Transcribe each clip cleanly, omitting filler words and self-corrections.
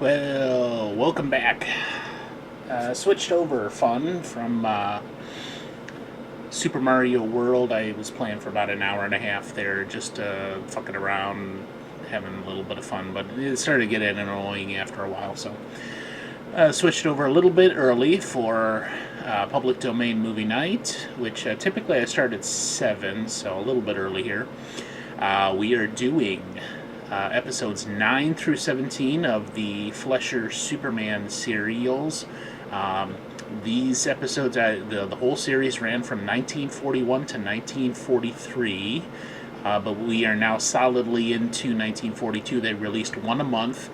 Well, welcome back. Switched over fun from Super Mario World. I was playing for about an hour and a half there, just fucking around, having a little bit of fun, but it started getting annoying after a while, so switched over a little bit early for public domain movie night, which typically I start at 7, so a little bit early here. We are doing episodes 9 through 17 of the Fleischer Superman serials. These episodes, the whole series ran from 1941 to 1943, but we are now solidly into 1942. They released one a month.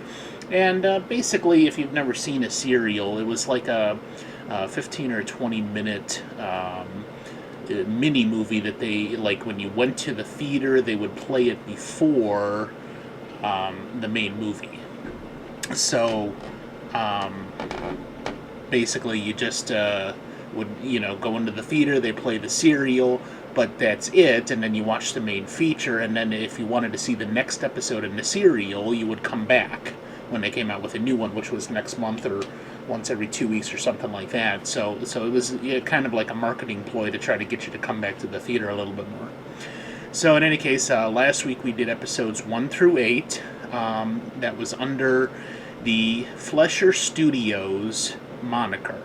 And basically, if you've never seen a serial, it was like a 15 or 20 minute mini movie that they, like when you went to the theater, they would play it before the main movie. So basically, you just would go into the theater, they play the serial, but that's it, and then you watch the main feature, and then if you wanted to see the next episode in the serial, you would come back when they came out with a new one, which was next month or once every 2 weeks or something like that. So it was kind of like a marketing ploy to try to get you to come back to the theater a little bit more. So in any case, last week we did episodes 1 through 8. That was under the Fleischer Studios moniker.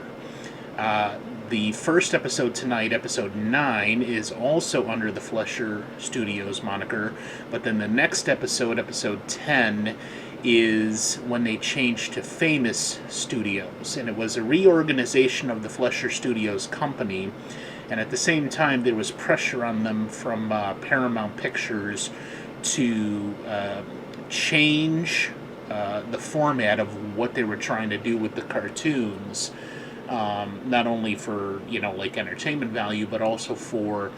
The first episode tonight, episode 9, is also under the Fleischer Studios moniker, but then the next episode, episode 10, is when they changed to Famous Studios, and it was a reorganization of the Fleischer Studios company, and at the same time there was pressure on them from Paramount Pictures to change the format of what they were trying to do with the cartoons, not only for like entertainment value, but also for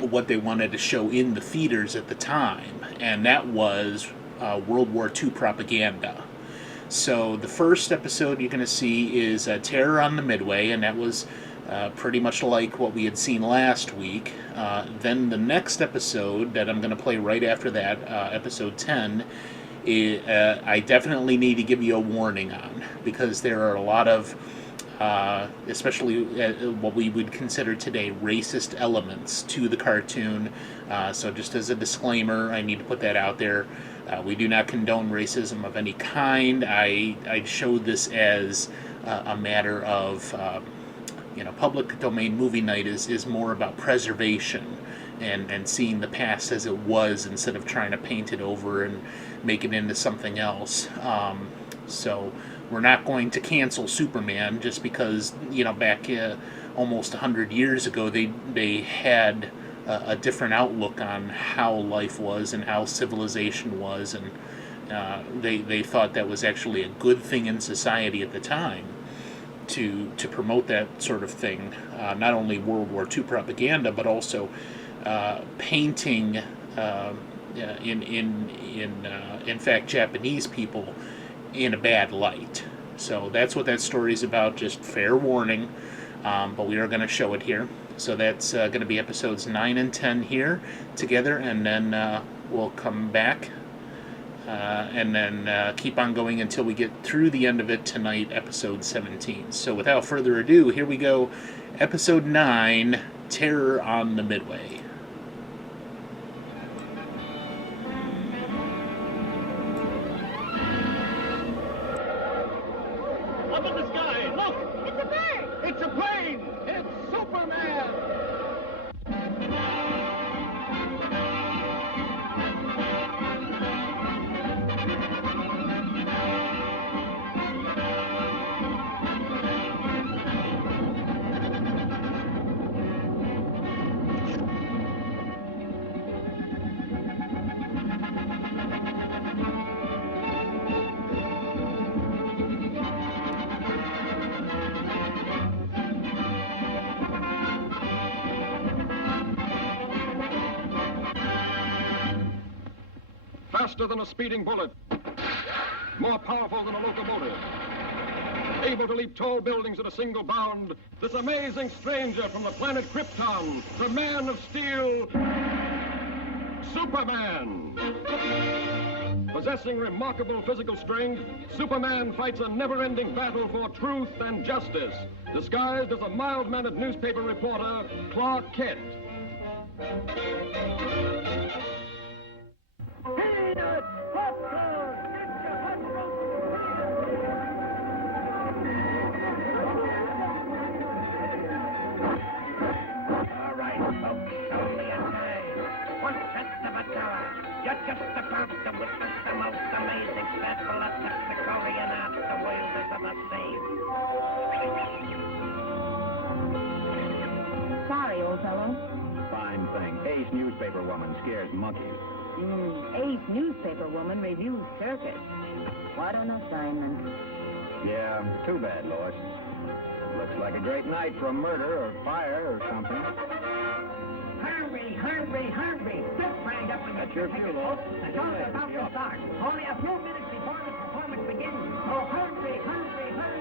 what they wanted to show in the theaters at the time, and that was World War II propaganda. So the first episode you're going to see is Terror on the Midway, and that was pretty much like what we had seen last week. Then the next episode that I'm going to play right after that, episode 10, I definitely need to give you a warning on, because there are a lot of especially what we would consider today racist elements to the cartoon. So just as a disclaimer, I need to put that out there. We do not condone racism of any kind. I showed this as a matter of, public domain movie night is more about preservation and seeing the past as it was instead of trying to paint it over and make it into something else. So we're not going to cancel Superman just because, back almost 100 years ago, they had a different outlook on how life was and how civilization was, and they thought that was actually a good thing in society at the time to promote that sort of thing. Not only World War II propaganda, but also painting, in fact, Japanese people in a bad light. So that's what that story is about, just fair warning, but we are going to show it here. So that's going to be episodes 9 and 10 here together, and then we'll come back and then keep on going until we get through the end of it tonight, episode 17. So without further ado, here we go, episode 9, Terror on the Midway. Faster than a speeding bullet, more powerful than a locomotive. able to leap tall buildings at a single bound, this amazing stranger from the planet Krypton, the Man of Steel, Superman. Possessing remarkable physical strength, Superman fights a never-ending battle for truth and justice, disguised as a mild-mannered newspaper reporter, Clark Kent. Peanuts! Popcorn! Get your hot All right, folks, only a time. 1/10 of a hour. You're just about to witness the most amazing sample of Texicorian art the world has ever seen. Sorry, old fellow. Fine thing. Ace newspaper woman scares monkeys. Ace newspaper woman reviews circus. What an assignment. Yeah, too bad, Lois. Looks like a great night for a murder or fire or something. Hurry, hurry, hurry. Just wind up and get your ticket, folks. The show's about to start. Only a few minutes before the performance begins. So hurry, hurry, hurry.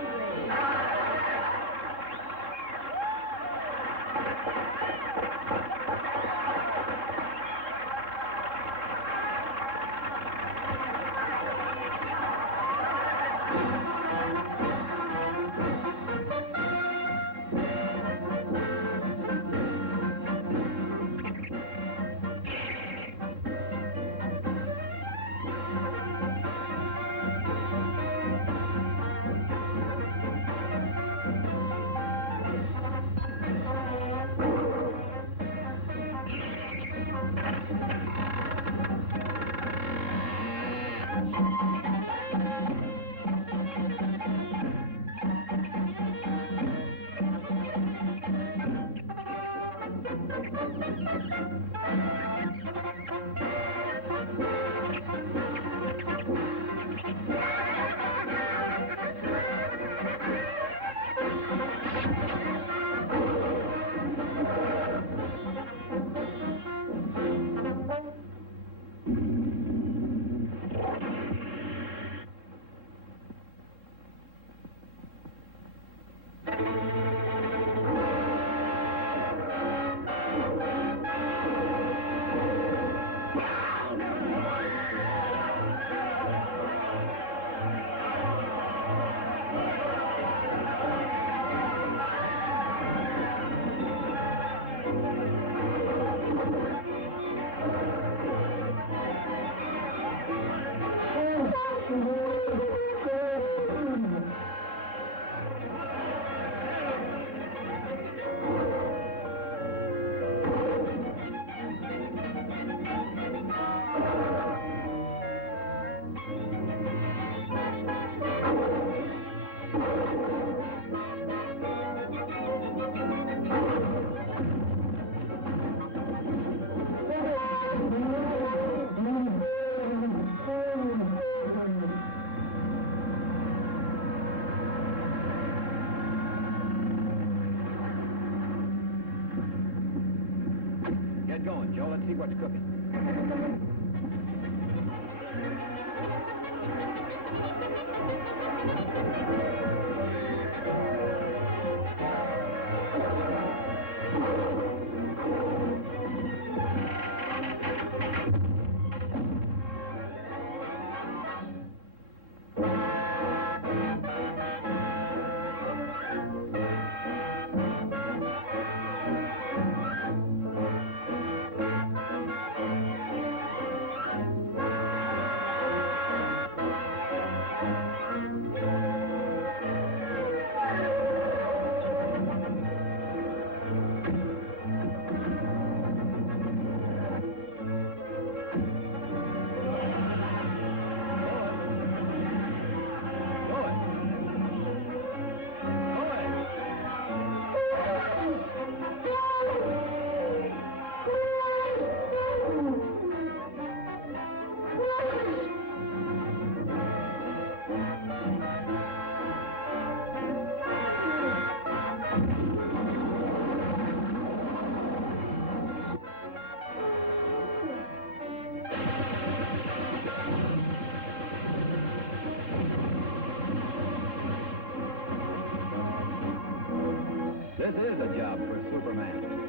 Get going, Joe. Let's see what's cooking. this is a job for Superman.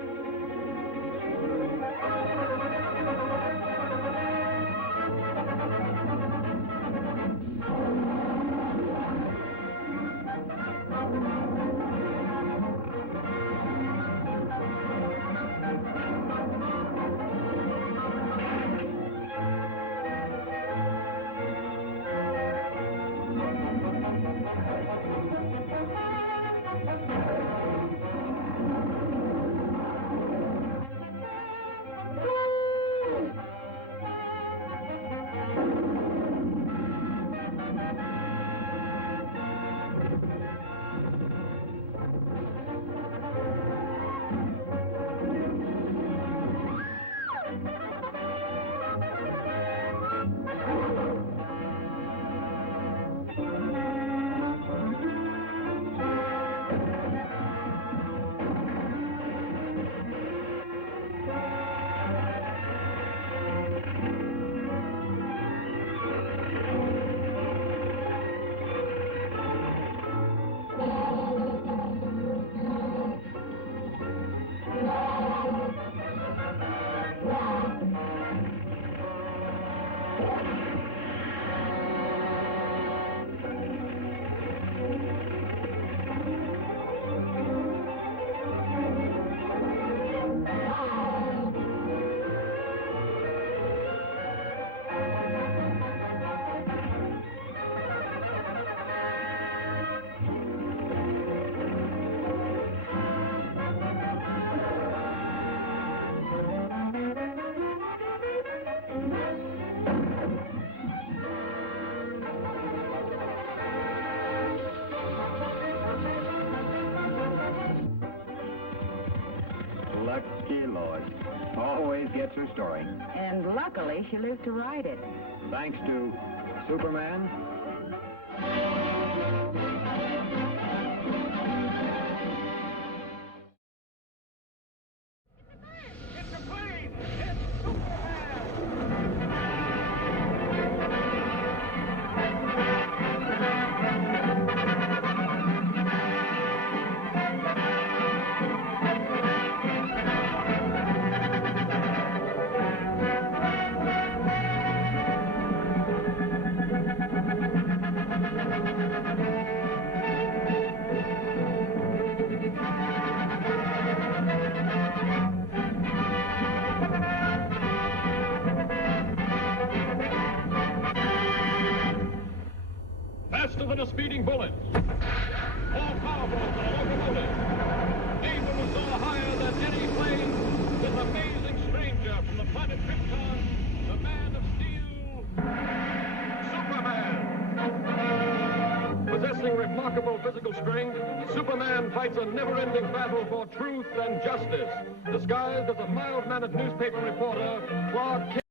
Lucky Lois. Always gets her story. And luckily, she lived to ride it. Thanks to Superman. It's a plane! It's Superman! Faster than a speeding bullet. More powerful than a locomotive. Able to soar higher than any plane. This amazing stranger from the planet Krypton, the Man of Steel, Superman. Possessing remarkable physical strength, Superman fights a never-ending battle for truth and justice, disguised as a mild-mannered newspaper reporter, Clark Kent.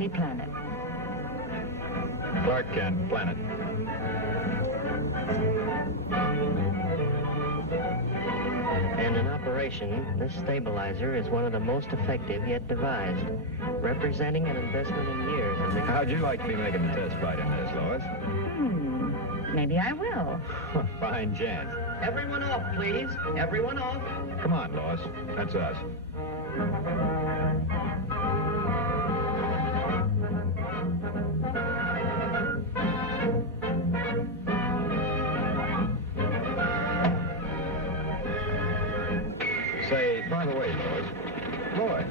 Daily Planet. Clark Kent, Planet. And in operation, this stabilizer is one of the most effective yet devised, representing an investment in years of the... How'd you like to be making the test flight in this, Lois? Maybe I will. Fine chance. Everyone off, please. Everyone off. Come on, Lois. That's us. Say, by the way, Lois. Lois.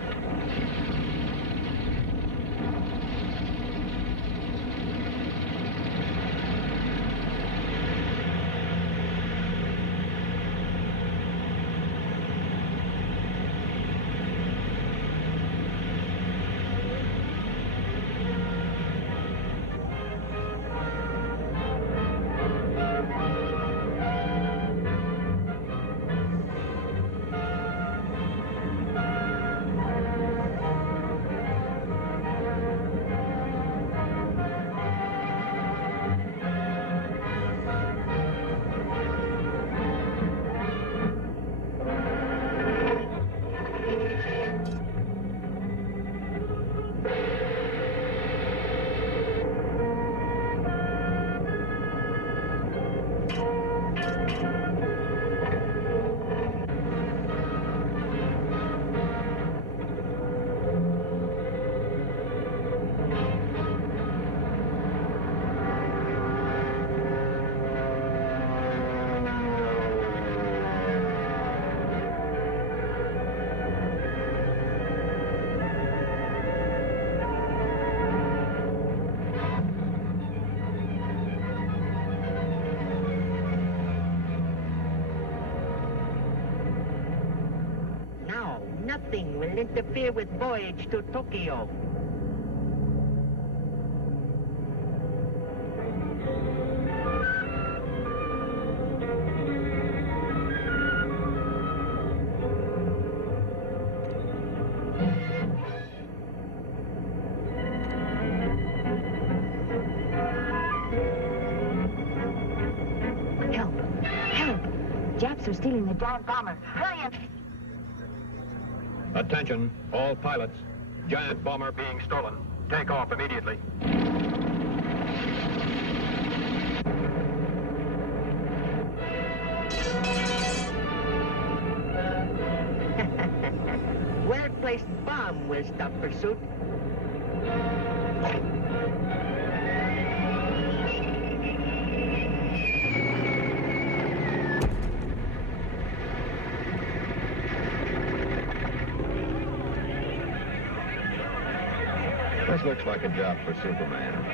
Now, nothing will interfere with voyage to Tokyo. Help! Help! Japs are stealing the giant bomber. Brilliant! Attention, all pilots. Giant bomber being stolen. Take off immediately. Well-placed bomb will stop pursuit. This looks like a job for Superman.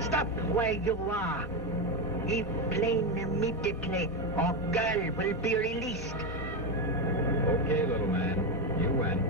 Stop where you are. Leave plane immediately, or girl will be released. Okay, little man. You win.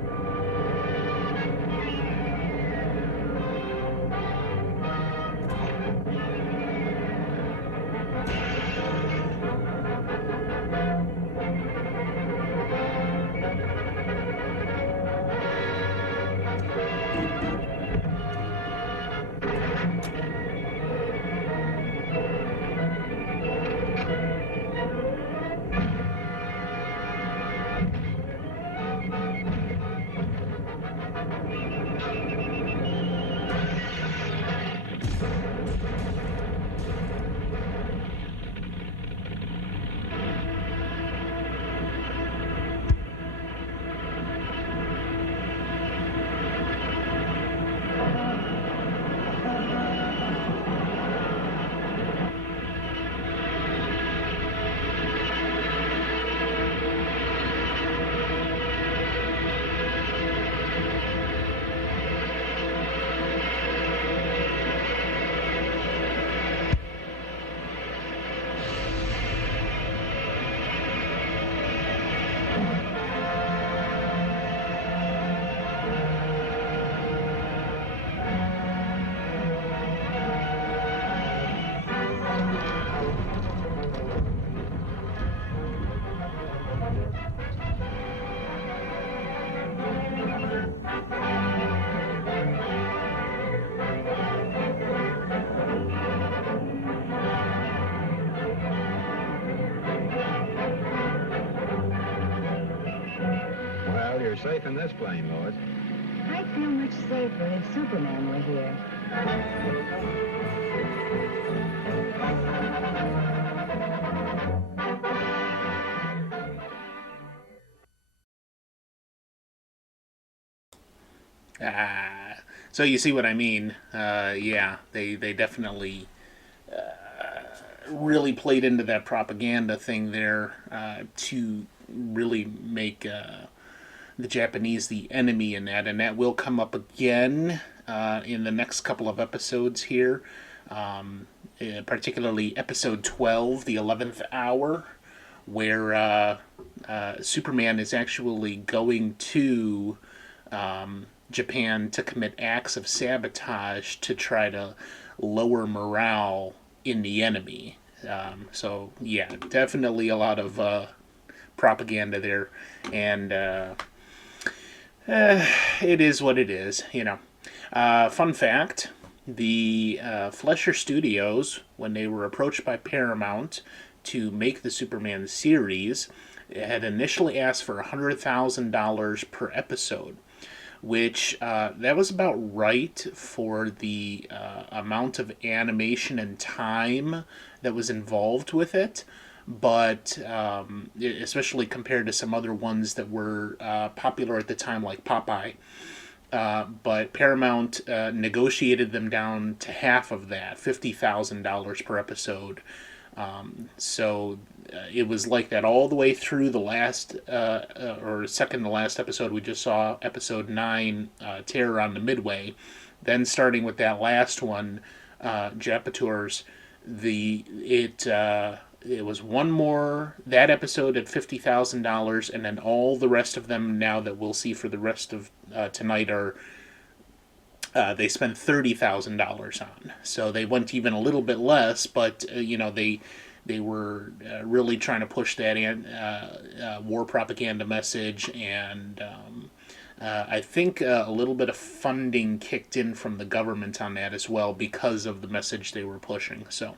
safe in this plane, Lois. I'd feel much safer if Superman were here. So you see what I mean? Yeah, they definitely really played into that propaganda thing there to really make the Japanese the enemy in that, and that will come up again in the next couple of episodes here, particularly episode 12, the 11th hour, where Superman is actually going to Japan to commit acts of sabotage to try to lower morale in the enemy. So yeah, definitely a lot of propaganda there, and it is what it is, you know. Fun fact, the Fleischer Studios, when they were approached by Paramount to make the Superman series, had initially asked for $100,000 per episode, which that was about right for the amount of animation and time that was involved with it. But especially compared to some other ones that were popular at the time, like Popeye. But Paramount negotiated them down to half of that, $50,000 per episode. So it was like that all the way through the last, or second to last episode we just saw, episode 9, Terror on the Midway. Then starting with that last one, Japatours, it was one more, that episode at $50,000, and then all the rest of them now that we'll see for the rest of tonight are they spent $30,000 on. So they went even a little bit less, but they were really trying to push that war propaganda message, and I think a little bit of funding kicked in from the government on that as well because of the message they were pushing. So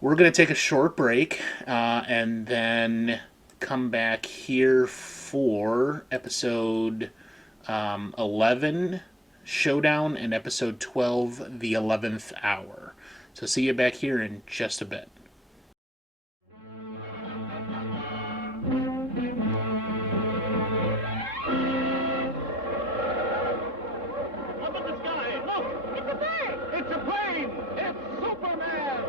we're going to take a short break and then come back here for episode 11, Showdown, and episode 12, the 11th hour. So see you back here in just a bit. Up in the sky, look! It's a bird! It's a plane! It's Superman!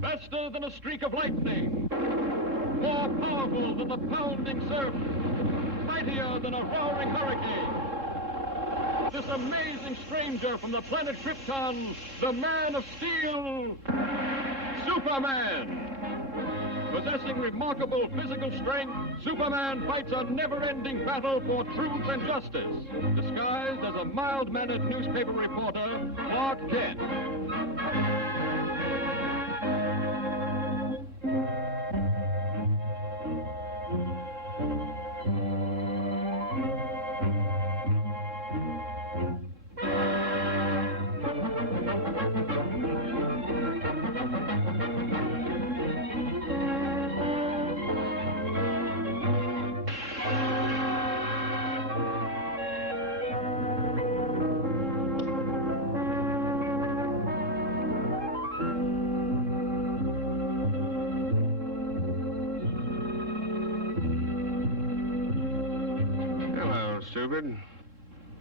Faster than a streak of lightning, more powerful than the pounding surf, mightier than a roaring hurricane. This amazing stranger from the planet Krypton, the Man of Steel, Superman. Possessing remarkable physical strength, Superman fights a never-ending battle for truth and justice, disguised as a mild-mannered newspaper reporter, Clark Kent. Stupid.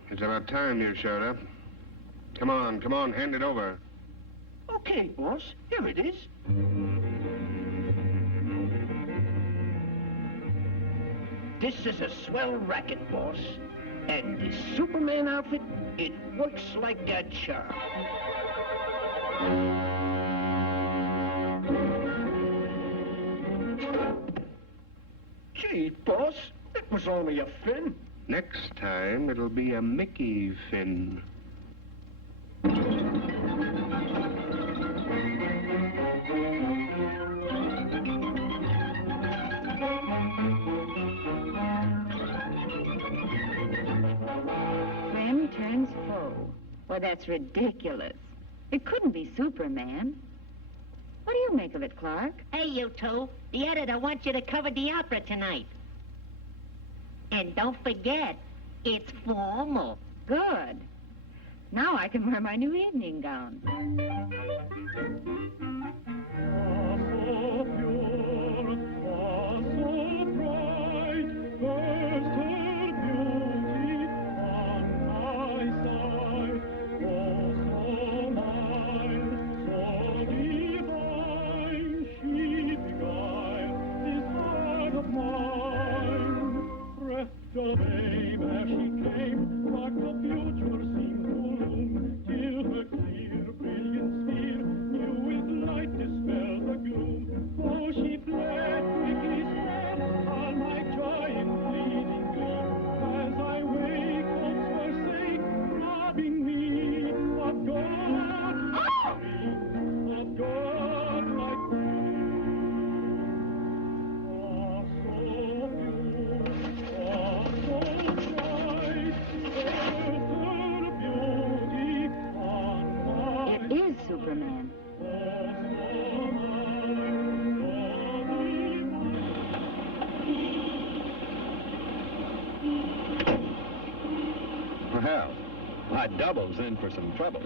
It's about time you showed up. Come on, hand it over. Okay, boss. Here it is. This is a swell racket, boss. And this Superman outfit, it works like a charm. Gee, boss, it was only a fin. Next time, it'll be a Mickey fin. Well, that's ridiculous. It couldn't be Superman. What do you make of it, Clark? Hey, you two. The editor wants you to cover the opera tonight. And don't forget, it's formal. Good. Now I can wear my new evening gown. The babe as she came, like the future seemed to loom, till her clear, brilliant sphere knew with light dispelled the gloom. Oh, she fled, quickly sped, on my giant fleeting gleam, as I wake, hopes forsake, robbing me of God like me, of God like me. Oh, so beautiful. It is Superman. Well, my double's in for some trouble.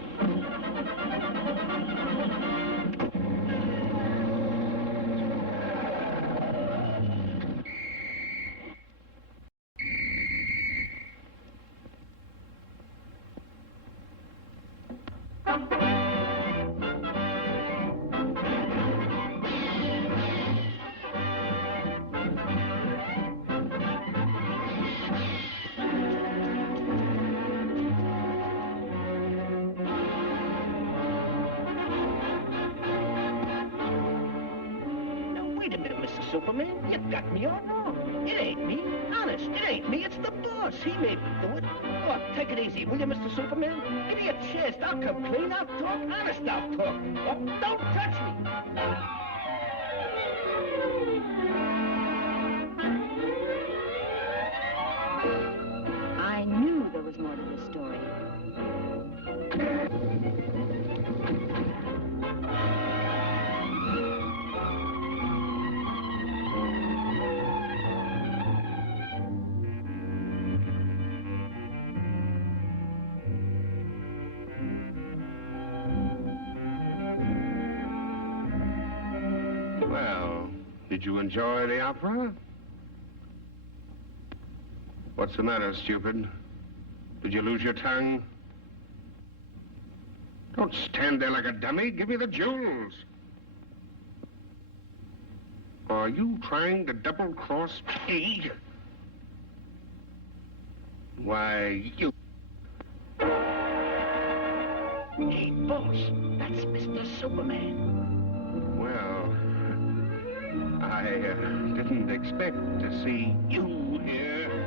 Wait a minute, Mr. Superman. You've got me all wrong. It ain't me. Honest, it ain't me. It's the boss. He made me do it. Look, take it easy, will you, Mr. Superman? Give me a chance. I'll come clean. I'll talk. Honest, I'll talk. Oh, don't touch me. I knew there was more to the story. Well, did you enjoy the opera? What's the matter, stupid? Did you lose your tongue? Don't stand there like a dummy. Give me the jewels. Are you trying to double-cross me? Why, you... Hey, boss, that's Mr. Superman. Well, I didn't expect to see you here.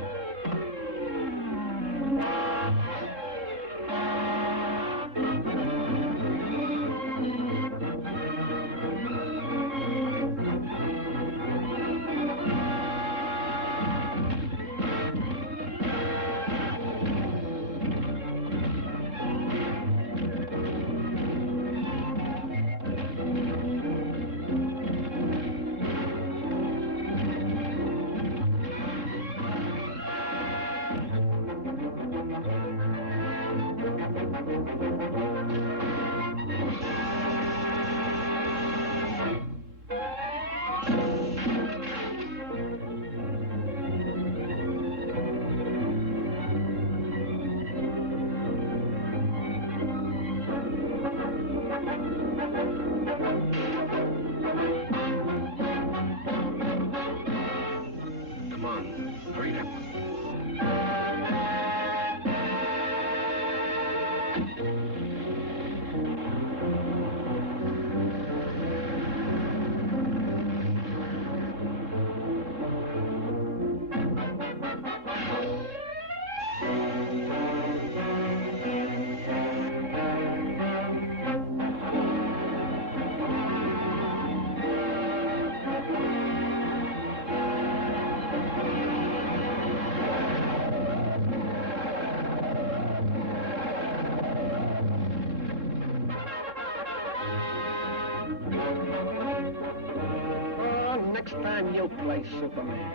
time you play Superman.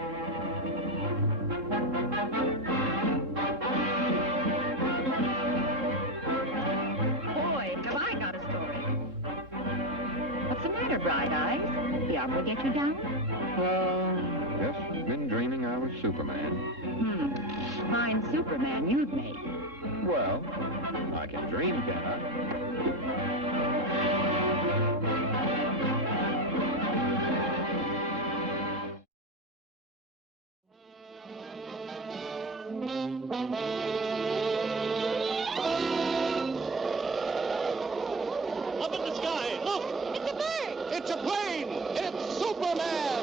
Boy, have I got a story. What's the matter, Bright Eyes? The opera get you down? Just been dreaming I was Superman. Fine Superman you'd make. Well, I can dream, can I? Up in the sky, look! It's a bird! It's a plane! It's Superman!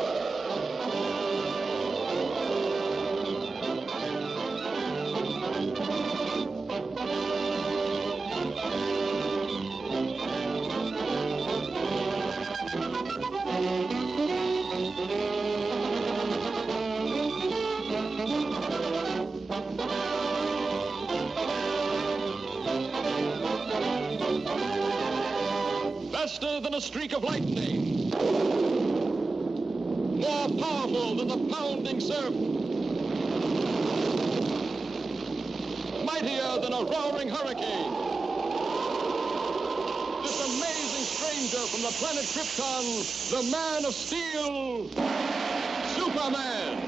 Faster than a streak of lightning. More powerful than the pounding surf. Mightier than a roaring hurricane. This amazing stranger from the planet Krypton, the Man of Steel, Superman.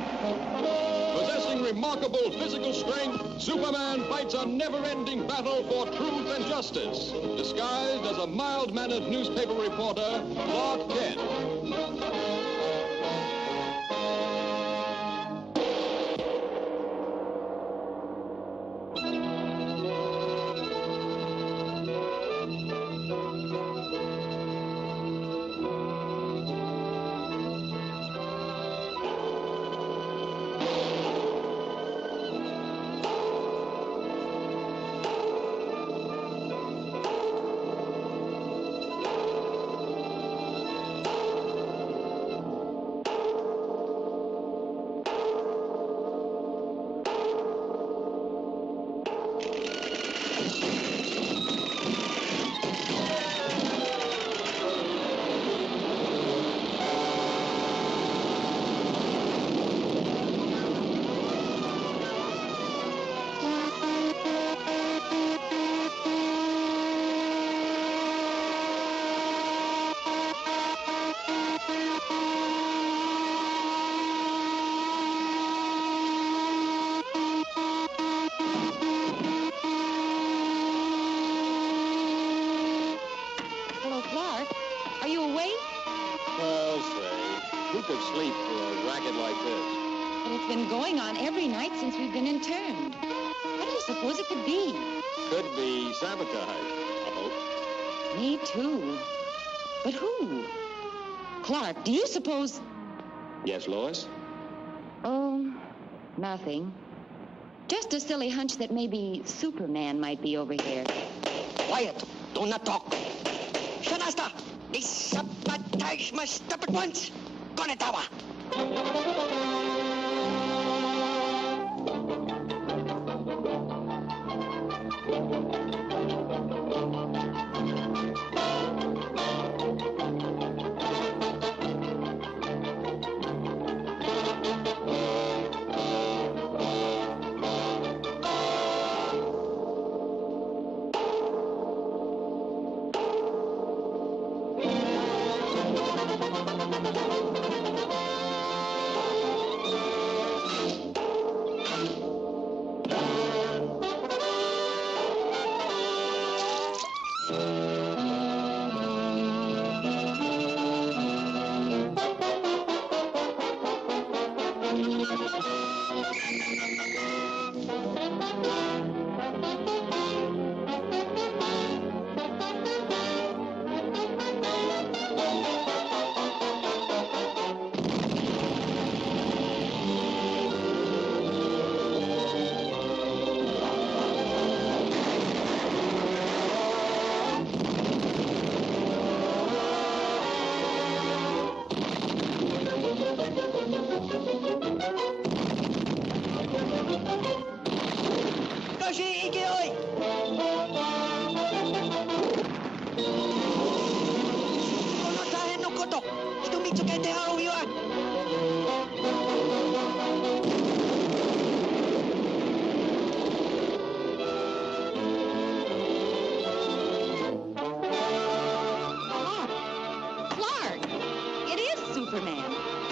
Possessing remarkable physical strength, Superman fights a never-ending battle for truth and justice, disguised as a mild-mannered newspaper reporter, Clark Kent. Hello, Clark. Are you awake? Well, say, who could sleep for a racket like this? But it's been going on every night since we've been interned. What do you suppose it could be? Could be sabotage, I hope. Me too. But who? Clark, do you suppose... Yes, Lois? Oh, nothing. Just a silly hunch that maybe Superman might be over here. Quiet. Do not talk. Shanasta! The sabotage must stop at once. Konetawa!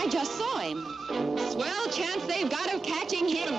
I just saw him. Swell chance they've got of catching him.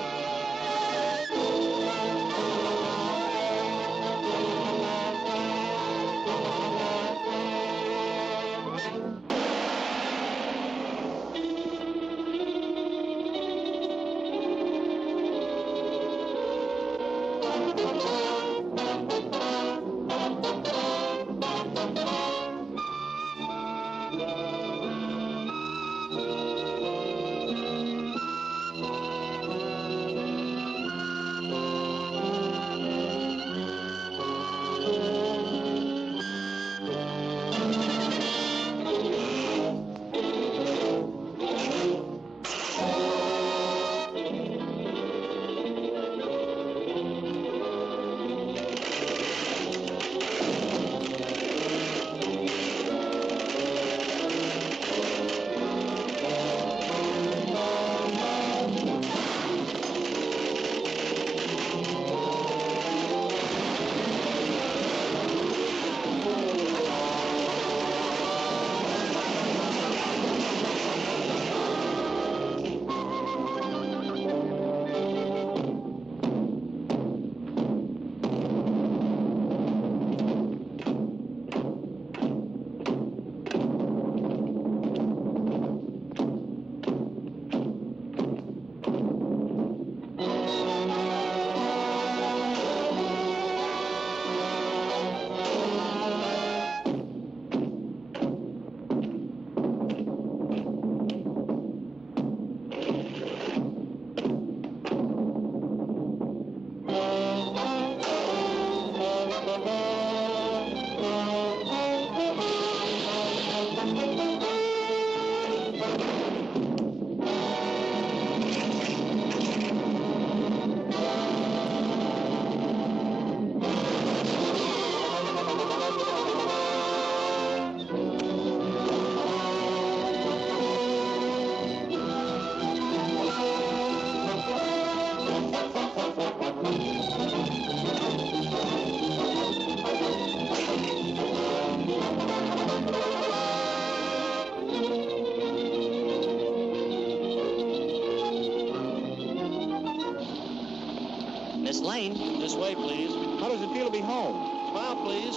Miss Lane? This way, please. How does it feel to be home? Smile, please.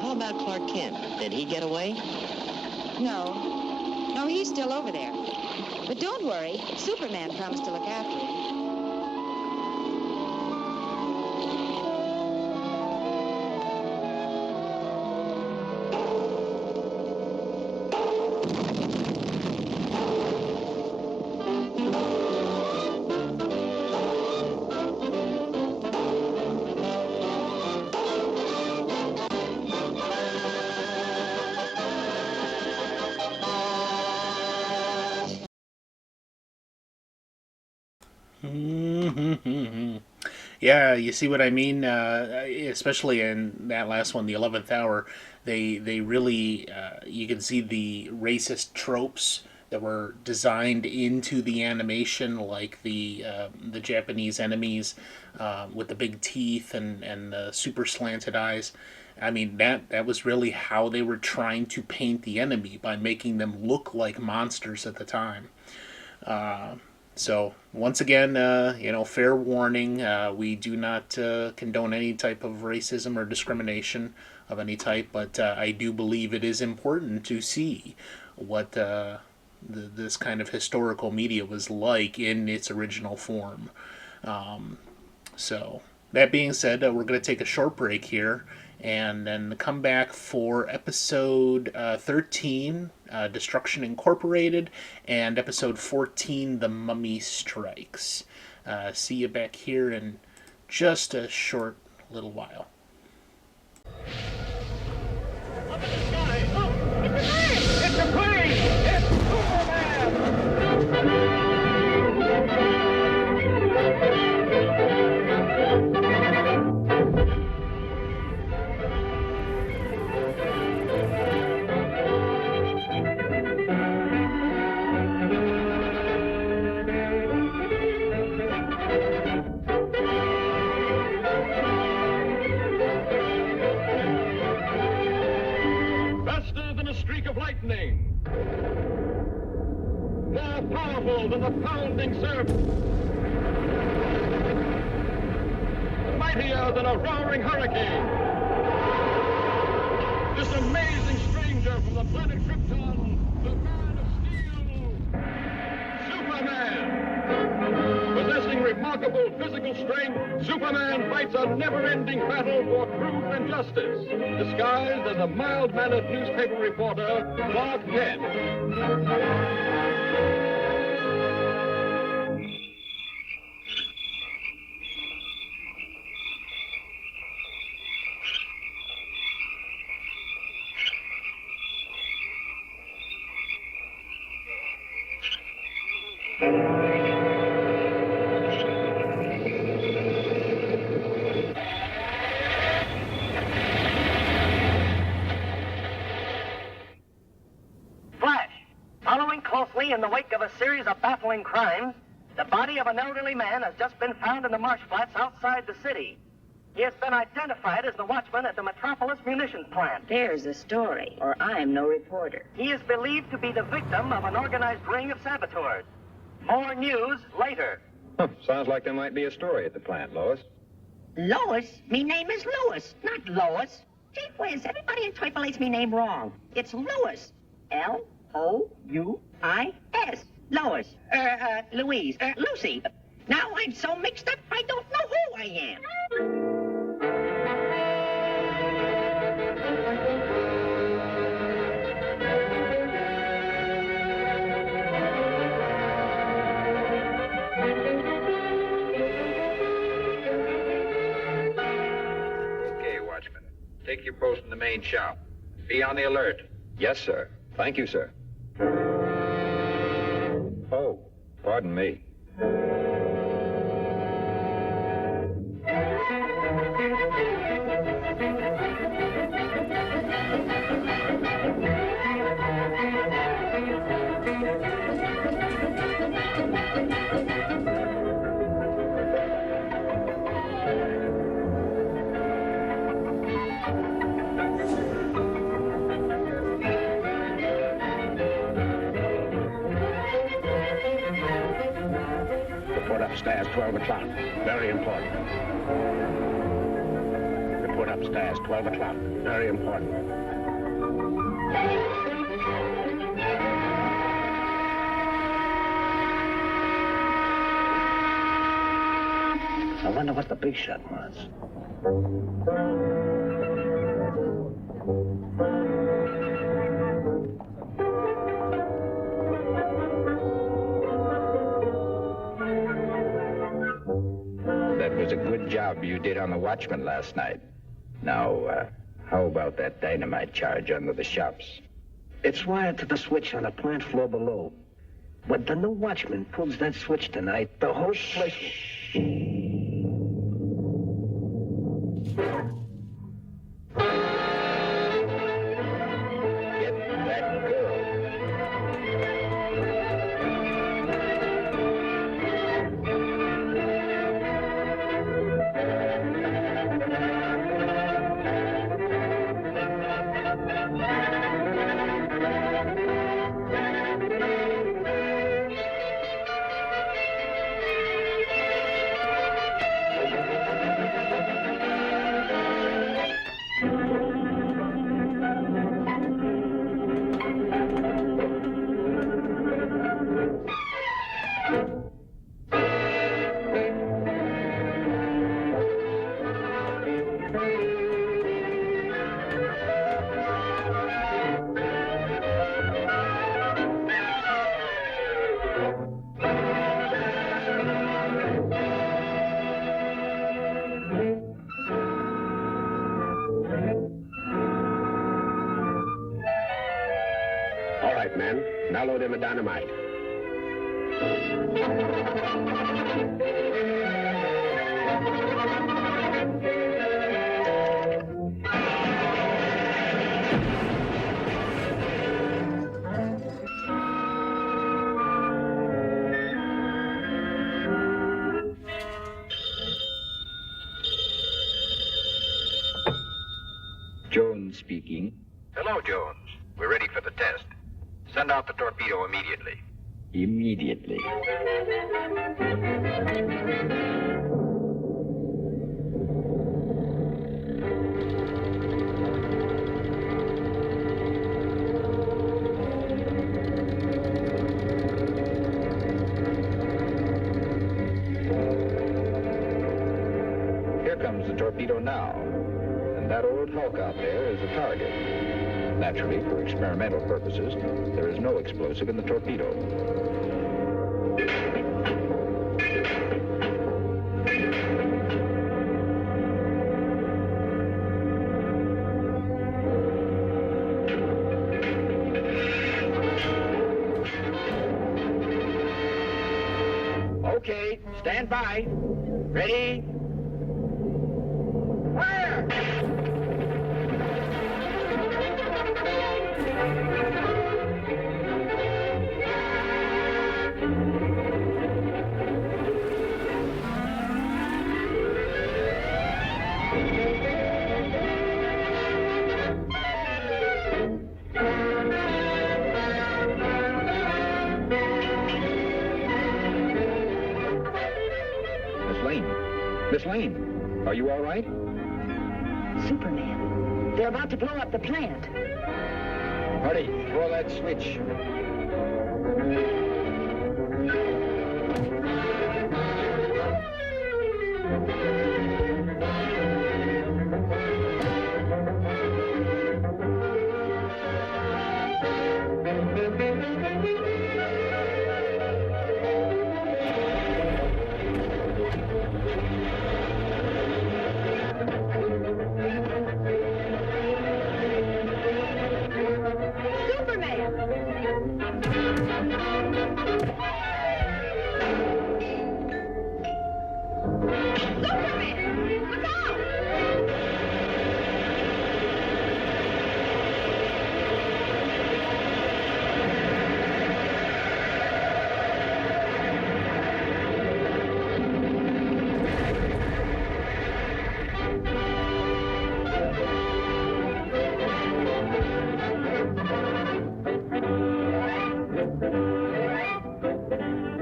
How about Clark Kent? Did he get away? No. No, he's still over there. But don't worry. Superman promised to look after him. Yeah, you see what I mean? Especially in that last one, the 11th hour, they really you can see the racist tropes that were designed into the animation, like the Japanese enemies with the big teeth and the super slanted eyes. I mean, that was really how they were trying to paint the enemy, by making them look like monsters at the time. So once again, fair warning: we do not condone any type of racism or discrimination of any type, but I do believe it is important to see what this kind of historical media was like in its original form. So that being said, we're going to take a short break here and then come back for episode 13, Destruction Incorporated, and episode 14, The Mummy Strikes. See you back here in just a short little while. Up in the sky! Look! It's a plane! It's a plane! It's Superman! than a pounding surf. Mightier than a roaring hurricane. This amazing stranger from the planet Krypton, the Man of Steel, Superman. Possessing remarkable physical strength, Superman fights a never-ending battle for truth and justice, disguised as a mild-mannered newspaper reporter, Clark Kent. Flash, following closely in the wake of a series of baffling crimes, the body of an elderly man has just been found in the marsh flats outside the city. He has been identified as the watchman at the Metropolis munitions plant. There's a story, or I'm no reporter. He is believed to be the victim of an organized ring of saboteurs. More news later. Sounds like there might be a story at the plant, Lois. Lois? Me name is Louis, not Lois. Gee whiz, everybody interpolates me name wrong. It's Louis. L-O-U-I-S. Lois. Louise. Lucy. Now I'm so mixed up, I don't know who I am. Okay, Watchman. Take your post in the main shop. Be on the alert. Yes, sir. Thank you, sir. Oh, pardon me. Report upstairs, 12 o'clock. Very important. Report upstairs, 12 o'clock. Very important. I wonder what the big shot wants. That was a good job you did on the watchman last night. Now, how about that dynamite charge under the shops? It's wired to the switch on the plant floor below. When the new watchman pulls that switch tonight, the whole place Get that girl. All right, men. Now load in the dynamite. Jones speaking. Hello, Jones. We're ready for the test. Send out the torpedo immediately. immediately. Here comes the torpedo now, and that old hulk out there is a target. Naturally, for experimental purposes, there is no explosive in the torpedo. Okay, stand by. Ready? Fire! Miss Lane, are you all right? Superman. They're about to blow up the plant. Hurry, throw that switch.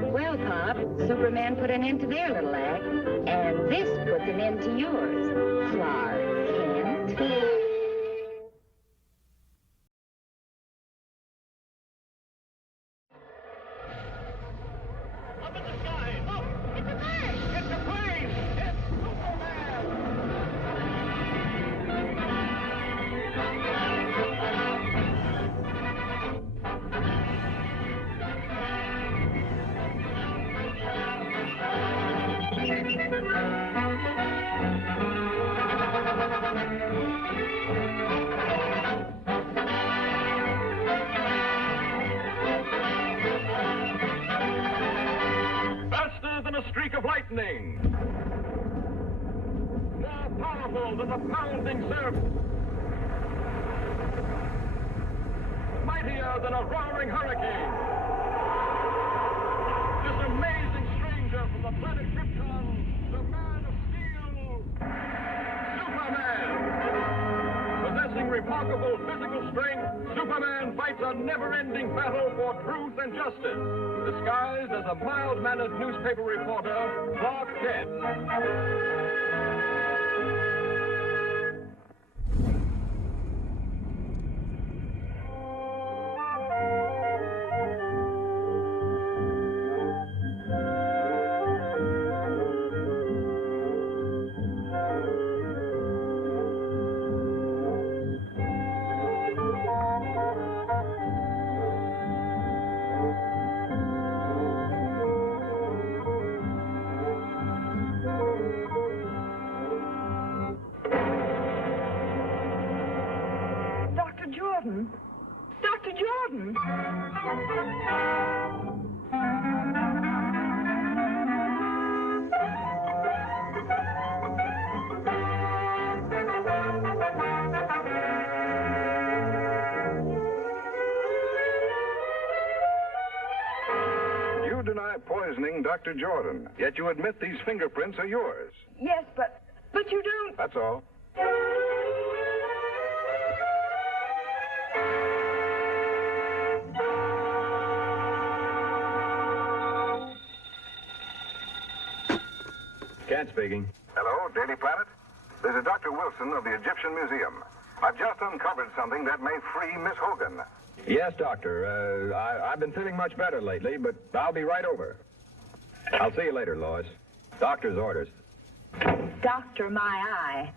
Well, Pop, Superman put an end to their little act, and this puts an end to yours, Clark Kent. Faster than a streak of lightning. More powerful than a pounding surf. Mightier than a roaring hurricane. This amazing stranger from the planet Krypton, the Man of Steel, Superman. Possessing remarkable physical strength, Superman fights a never-ending battle for truth and justice, disguised as a mild-mannered newspaper reporter, Clark Kent. Dr. Jordan. Dr. Jordan. You deny poisoning Dr. Jordan, yet you admit these fingerprints are yours. Yes, but you don't. That's all. Kent speaking. Hello, Daily Planet. This is Dr. Wilson of the Egyptian Museum. I've just uncovered something that may free Miss Hogan. Yes, Doctor. I've been feeling much better lately, but I'll be right over. I'll see you later, Lois. Doctor's orders. Doctor, my eye.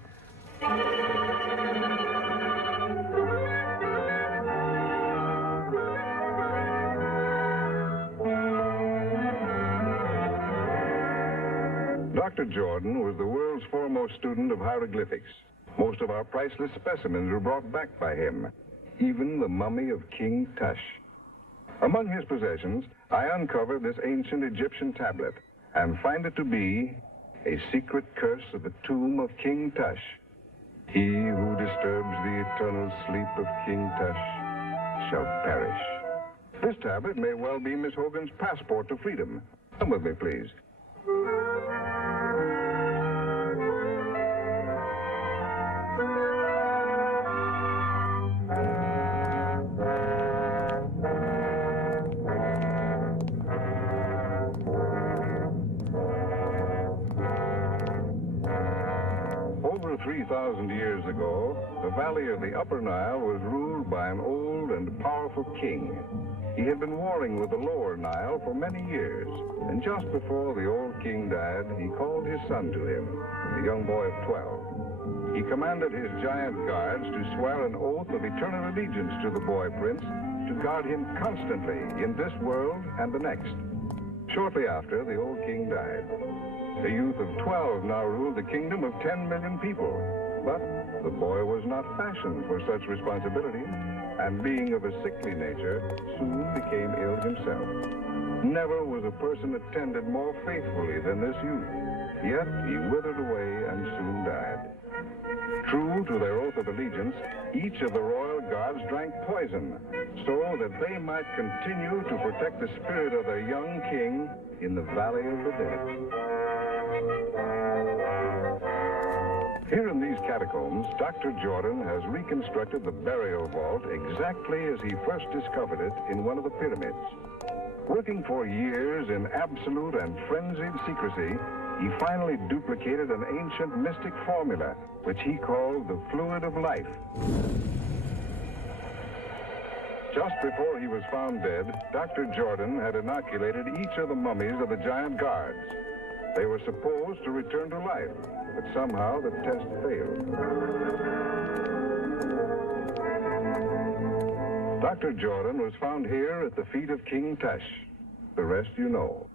Dr. Jordan was the world's foremost student of hieroglyphics. Most of our priceless specimens were brought back by him, even the mummy of King Tush. Among his possessions, I uncovered this ancient Egyptian tablet and find it to be a secret curse of the tomb of King Tush. He who disturbs the eternal sleep of King Tush shall perish. This tablet may well be Miss Hogan's passport to freedom. Come with me, please. Over 3,000 years ago, the valley of the Upper Nile was ruled by an old and powerful king. He had been warring with the Lower Nile for many years, and just before the old king died, he called his son to him, a young boy of 12. He commanded his giant guards to swear an oath of eternal allegiance to the boy prince, to guard him constantly in this world and the next. Shortly after, the old king died. A youth of 12 now ruled the kingdom of 10 million people. But the boy was not fashioned for such responsibility, and being of a sickly nature, soon became ill himself. Never was a person attended more faithfully than this youth, yet he withered away and soon died. True to their oath of allegiance, each of the royal guards drank poison, so that they might continue to protect the spirit of their young king in the Valley of the Dead. Here in these catacombs, Dr. Jordan has reconstructed the burial vault exactly as he first discovered it in one of the pyramids. Working for years in absolute and frenzied secrecy, he finally duplicated an ancient mystic formula, which he called the fluid of life. Just before he was found dead, Dr. Jordan had inoculated each of the mummies of the giant guards. They were supposed to return to life, but somehow the test failed. Dr. Jordan was found here at the feet of King Tush. The rest you know.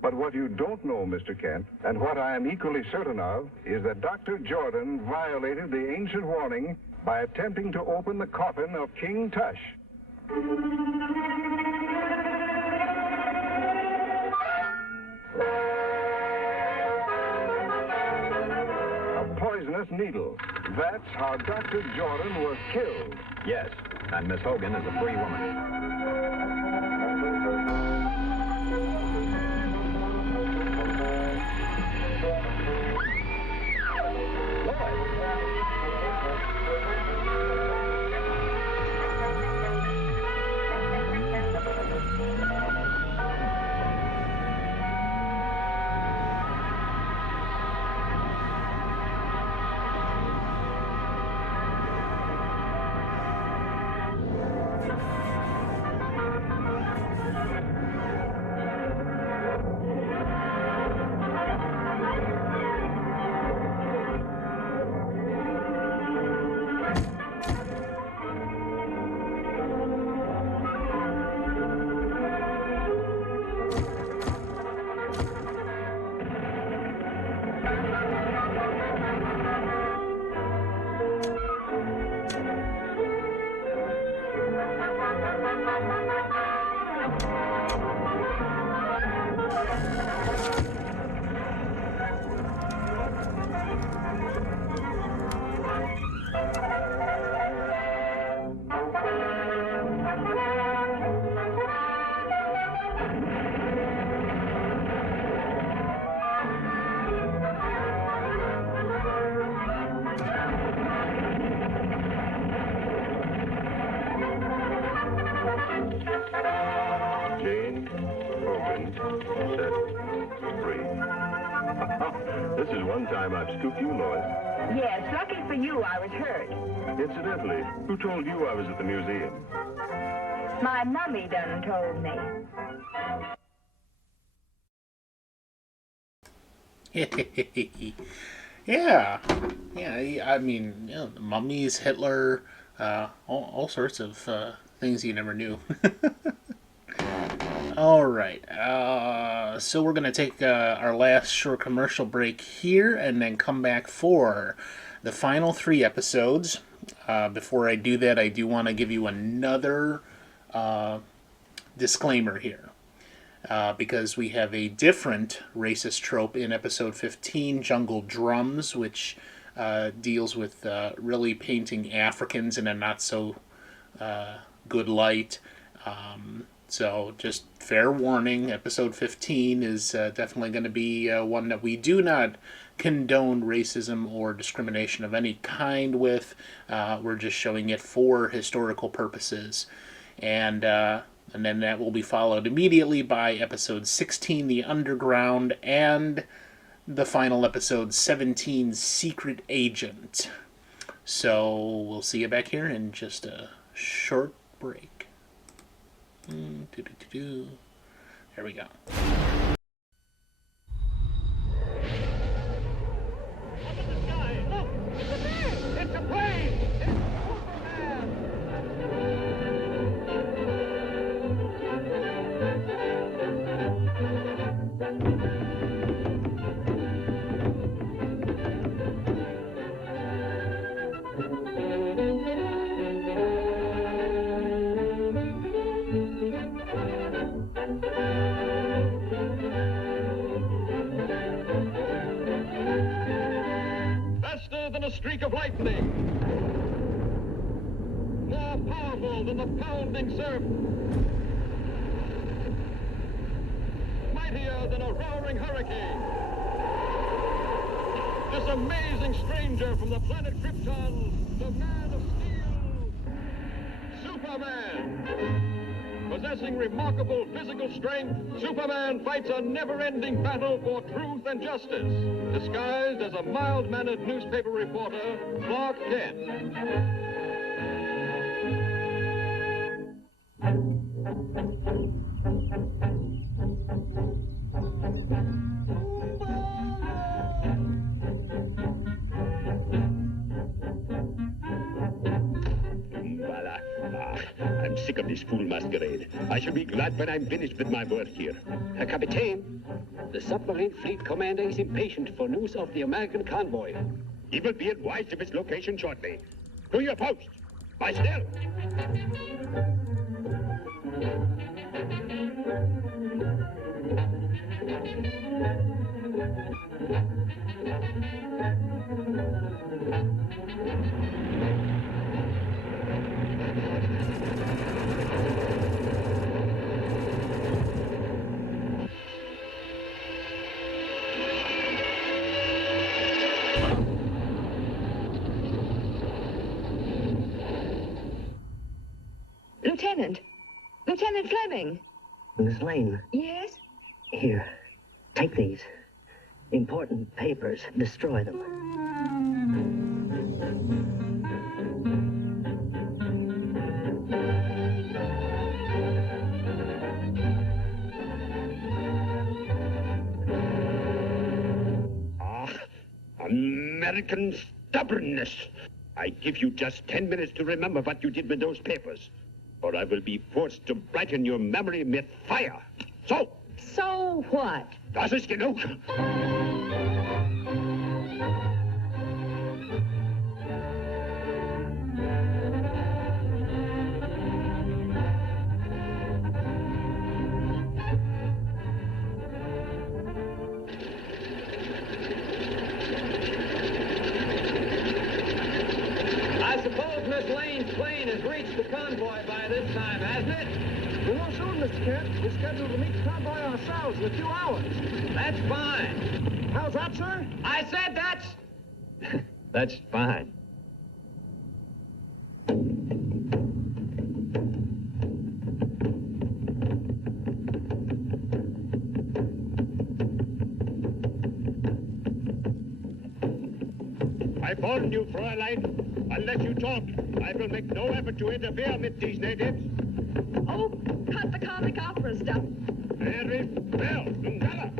But what you don't know, Mr. Kent, and what I am equally certain of, is that Dr. Jordan violated the ancient warning by attempting to open the coffin of King Tush. A poisonous needle. That's how Dr. Jordan was killed. Yes, and Miss Hogan is a free woman. This is one time I've scooped you, Lois. Yes, lucky for you, I was hurt. Incidentally, who told you I was at the museum? My mummy done told me. Yeah. I mean, the mummies, Hitler, all sorts of things you never knew. All right. So we're going to take our last short commercial break here and then come back for the final 3 episodes. Before I do that, I do want to give you another disclaimer here. Because we have a different racist trope in episode 15, Jungle Drums, which deals with really painting Africans in a not so good light. So just fair warning, episode 15 is definitely going to be one that we do not condone racism or discrimination of any kind with. We're just showing it for historical purposes. And then that will be followed immediately by episode 16, The Underground, and the final episode, 17, Secret Agent. So we'll see you back here in just a short break. There we go. It's a plane! Faster than a streak of lightning. More powerful than the pounding surf. Mightier than a roaring hurricane. This amazing stranger from the planet Krypton, the Man of Steel, Superman. Possessing remarkable physical strength, Superman fights a never-ending battle for truth and justice, disguised as a mild-mannered newspaper reporter, Clark Kent. I'm sick of this fool masquerade. I shall be glad when I'm finished with my work here. Captain, the submarine fleet commander is impatient for news of the American convoy. He will be advised of its location shortly. To your post. By still. Lieutenant. Lieutenant Fleming. Miss Lane. Yes? Here. Take these. Important papers. Destroy them. American stubbornness. I give you just 10 minutes to remember what you did with those papers, or I will be forced to brighten your memory with fire. So what? Das ist genug. I suppose Miss Lane's plane has reached the convoy by this time, hasn't it? Well, no, soon, Mr. Kent. We're scheduled to meet the convoy ourselves in a few hours. That's fine. How's that, sir? I said that's... That's fine. I warn you, Fräulein. Unless you talk, I will make no effort to interfere with these natives. Oh, cut the comic opera stuff. Very well, Dungala.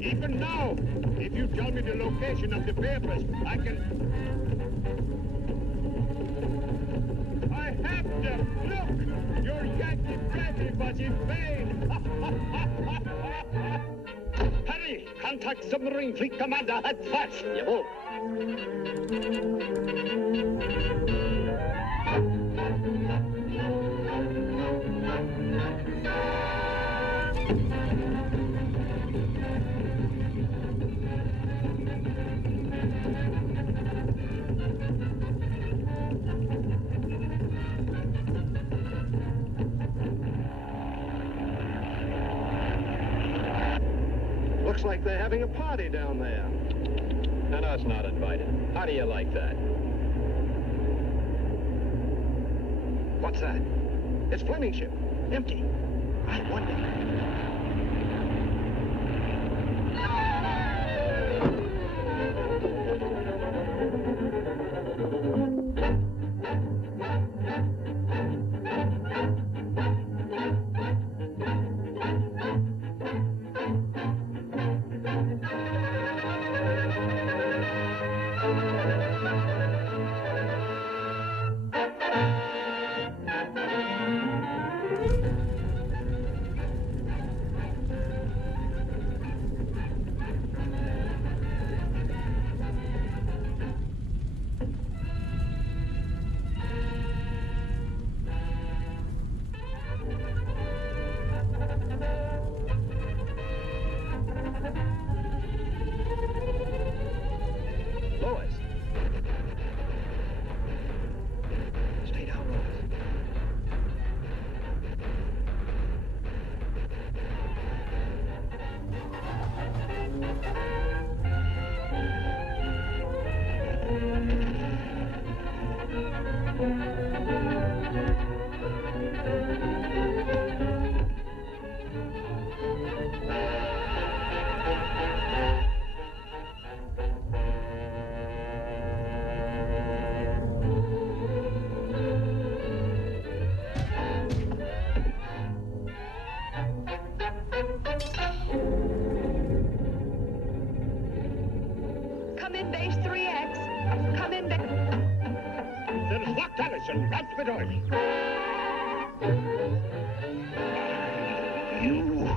Even now, if you tell me the location of the papers, I can... I have them! Look! Your Yankee brandy was in vain! Hurry! Contact submarine fleet commander at once! Jawohl! Looks like they're having a party down there. And us not invited. How do you like that? What's that? It's Fleming's ship. Empty. I wonder. Lois! Stay down, Lois. Come in base 3X. Come in base... Der sagt alles und was mit euch? You...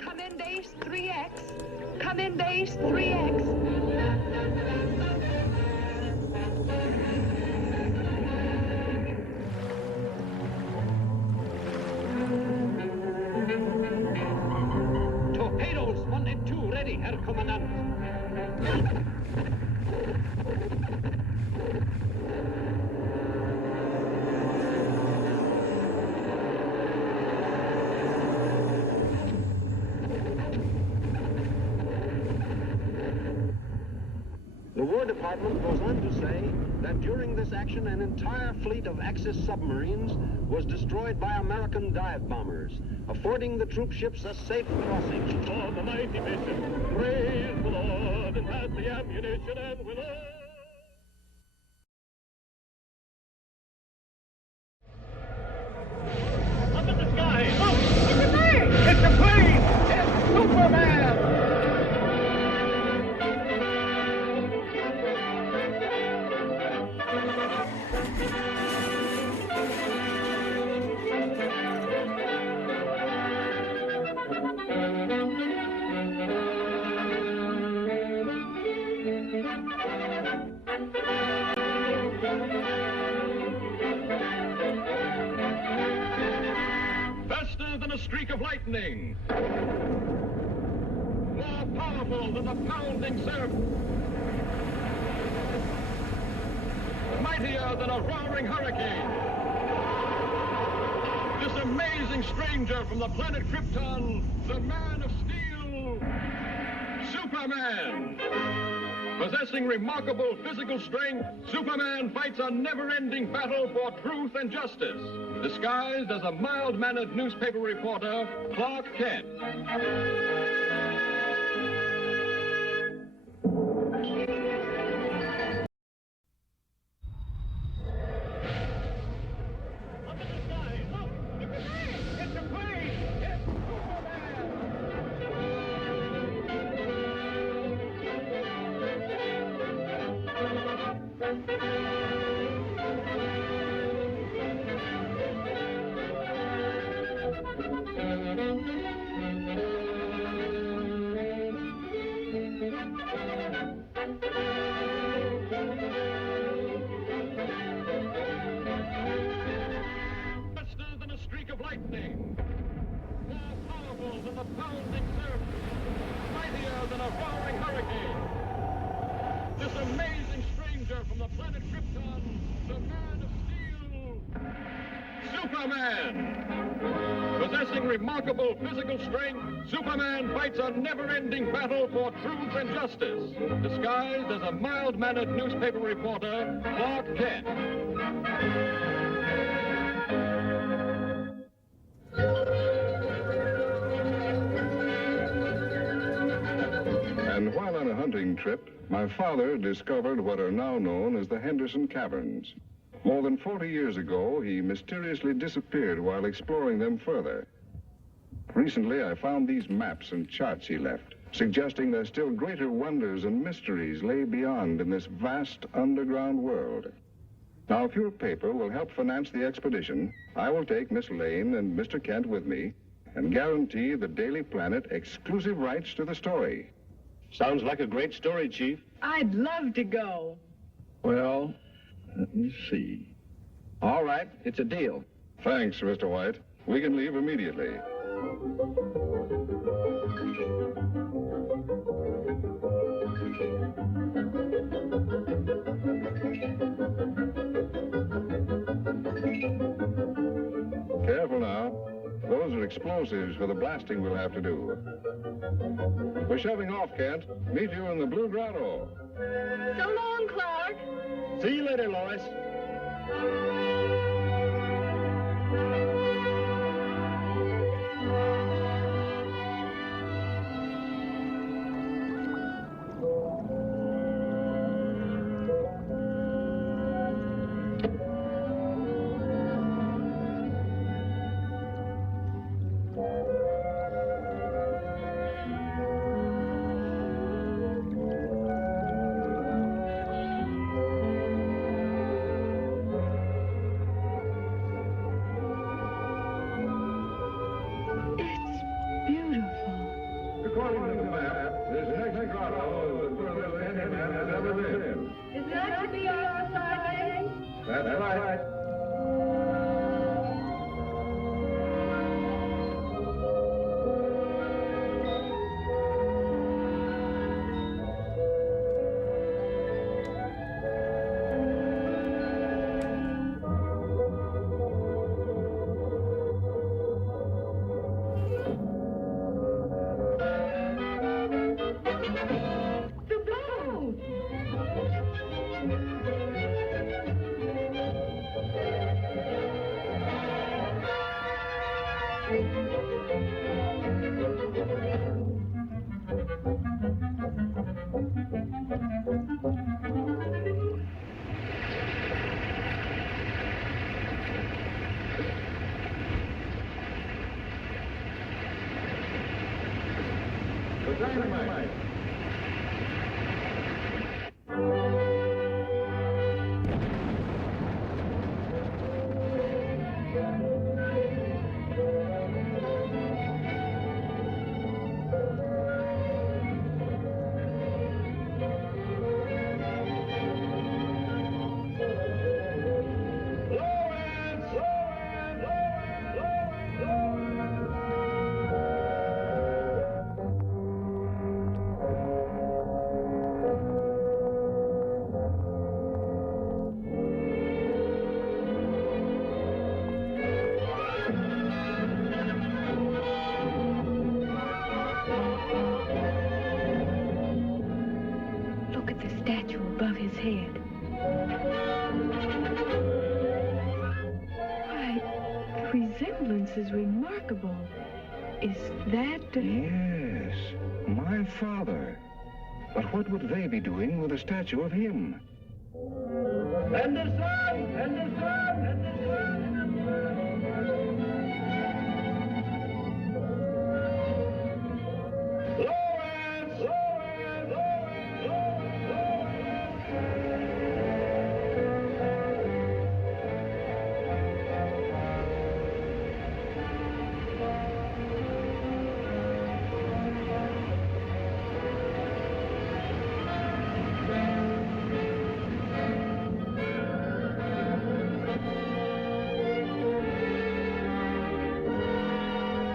Come in base 3X. Come in base 3X. Torpedoes 1 and 2 ready, Herr Kommandant. The War Department goes on to say that during this action, an entire fleet of Axis submarines was destroyed by American dive bombers, affording the troop ships a safe crossing. For the mighty mission, praise the Lord, and pass the ammunition, and we'll all... Up in the sky! Look! It's a bird! It's a plane! It's Superman! Faster than a streak of lightning. More powerful than the pounding surf. Mighty mightier than a roaring hurricane. This amazing stranger from the planet Krypton, the Man of Steel, Superman. Possessing remarkable physical strength, Superman fights a never-ending battle for truth and justice, disguised as a mild-mannered newspaper reporter, Clark Kent. Faster than a streak of lightning, more powerful than the pounding surf, mightier than a roaring hurricane. This amazing stranger from the planet Krypton, the Man of Steel, Superman. Possessing remarkable physical strength, Superman fights a never-ending battle for truth and justice, disguised as a mild-mannered newspaper reporter, Clark Kent. And while on a hunting trip, my father discovered what are now known as the Henderson Caverns. More than 40 years ago, he mysteriously disappeared while exploring them further. Recently, I found these maps and charts he left, suggesting that still greater wonders and mysteries lay beyond in this vast underground world. Now, if your paper will help finance the expedition, I will take Miss Lane and Mr. Kent with me and guarantee the Daily Planet exclusive rights to the story. Sounds like a great story, Chief. I'd love to go. Well, let me see. All right, it's a deal. Thanks, Mr. White. We can leave immediately. Careful now. Those are explosives for the blasting we'll have to do. We're shoving off, Kent. Meet you in the Blue Grotto. So long, Clark. See you later, Lois. According to the map, this next grotto is the furthest any man has ever been. Is that to be our side? That's right. The dynamite. Why, the resemblance is remarkable. Is that... Yes, my father. But what would they be doing with a statue of him? And the sun, and the sun, and the sun.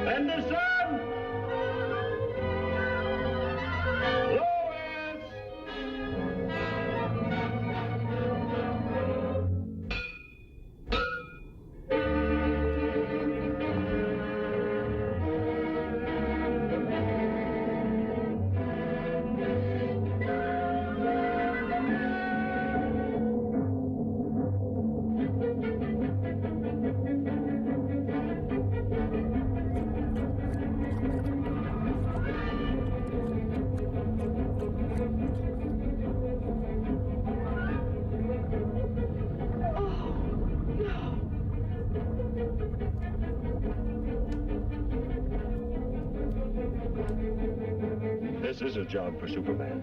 And the sun! This is a job for Superman.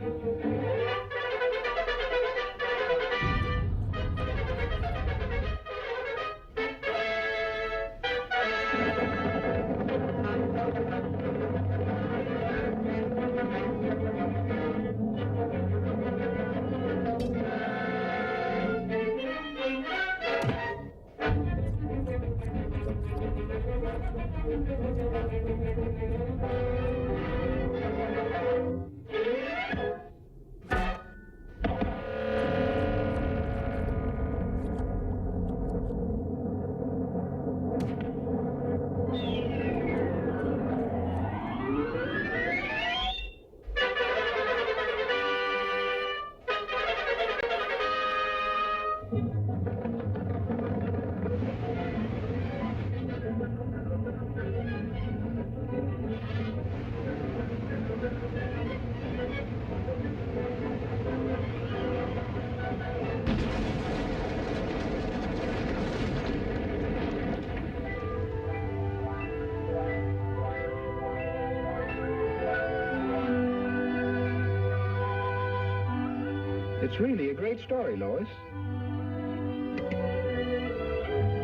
It's really a great story, Lois.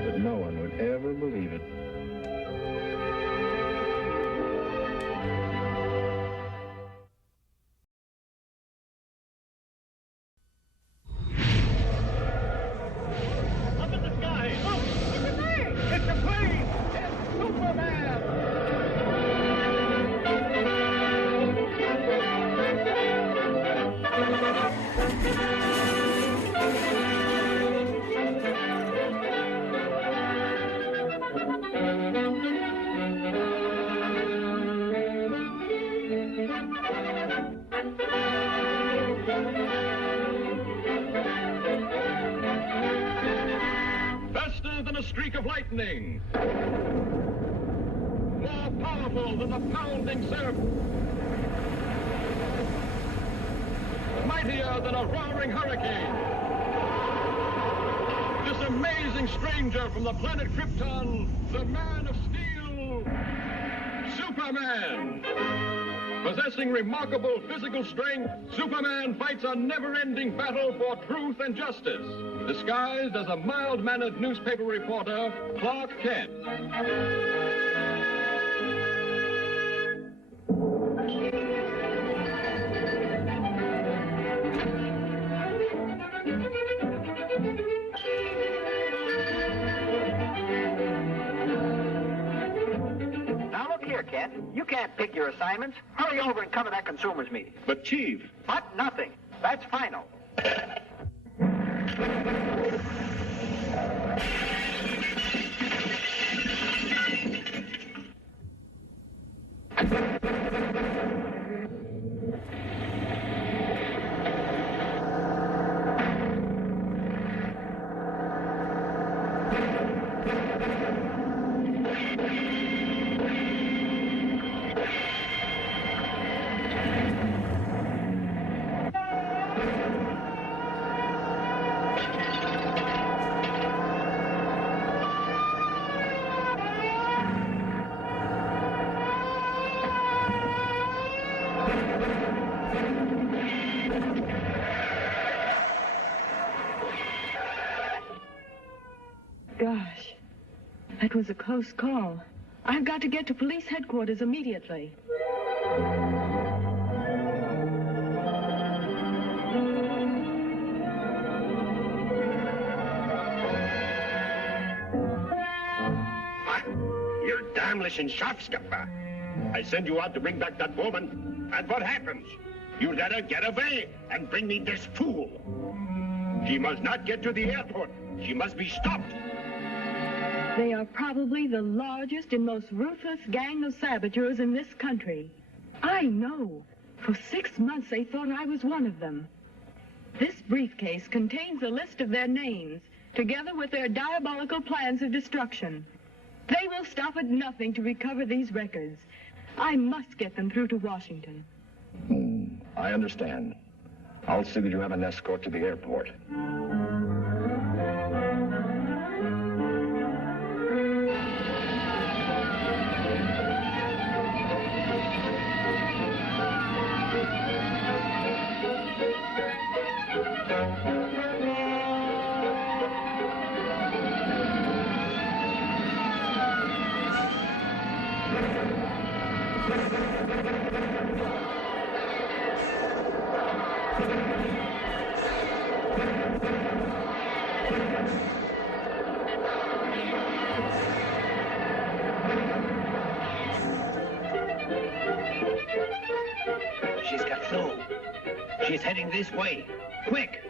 But no one would ever believe it. Up in the sky! Look! It's a bird! It's a plane! It's Superman! Faster than a streak of lightning. More powerful than the pounding surf. Mightier than a roaring hurricane. This amazing stranger from the planet Krypton, the Man of Steel, Superman. Possessing remarkable physical strength, Superman fights a never-ending battle for truth and justice, disguised as a mild-mannered newspaper reporter, Clark Kent. Now look here, Kent. You can't pick your assignments. Hurry over and cover that consumers meeting. But, Chief... But nothing. That's final. Gosh, that was a close call. I've got to get to police headquarters immediately. You're damnation sharpskipper. I send you out to bring back that woman, and what happens? You let her get away and bring me this fool. She must not get to the airport. She must be stopped. They are probably the largest and most ruthless gang of saboteurs in this country. I know. For 6 months they thought I was one of them. This briefcase contains a list of their names, together with their diabolical plans of destruction. They will stop at nothing to recover these records. I must get them through to Washington. I understand. I'll see that you have an escort to the airport. She's got through. She's heading this way. Quick!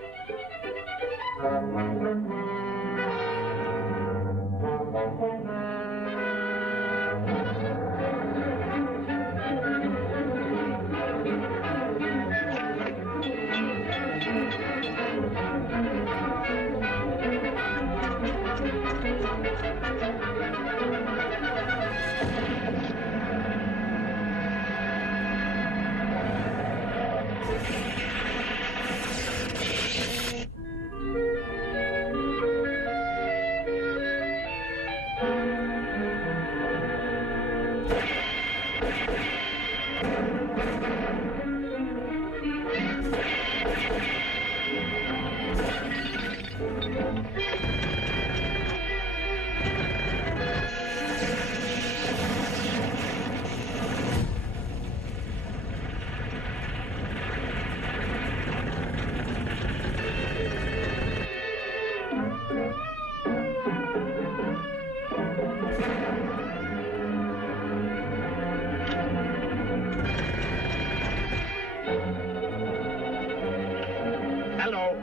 Hello.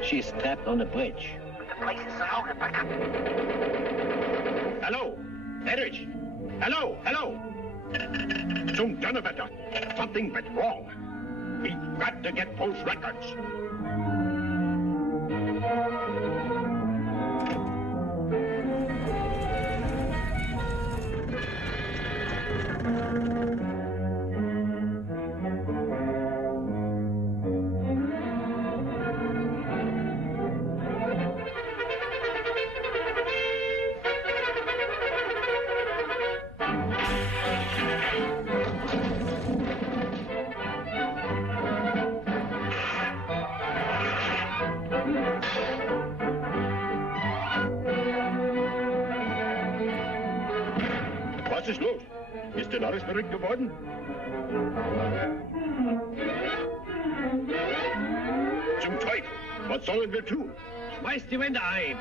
She's trapped on the bridge. The place is surrounded by... Hello, Erich. Hello, hello. Zum Donnerwetter. Something went wrong. We've got to get those records. Was ist los? Ist denn alles verrückt geworden? Zum Teufel! Was sollen wir tun? Schmeiß die Wände ein!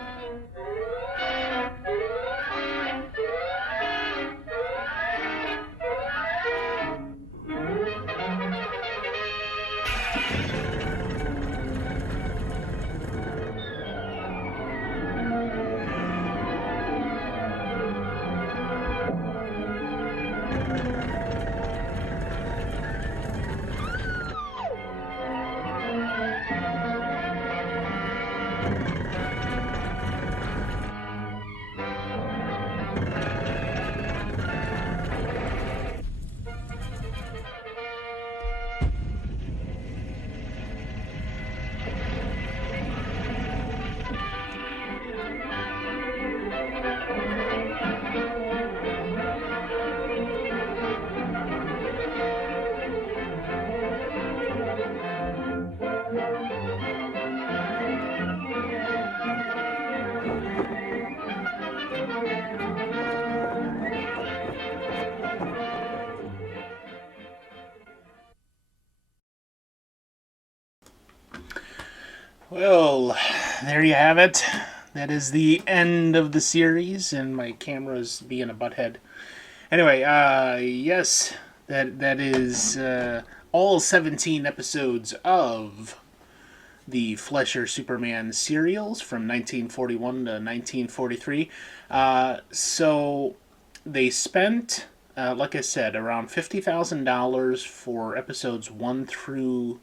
Well, there you have it. That is the end of the series, and my camera's being a butthead. Anyway, yes, that is all 17 episodes of the Fleischer Superman serials from 1941 to 1943. So they spent, like I said, around $50,000 for episodes 1 through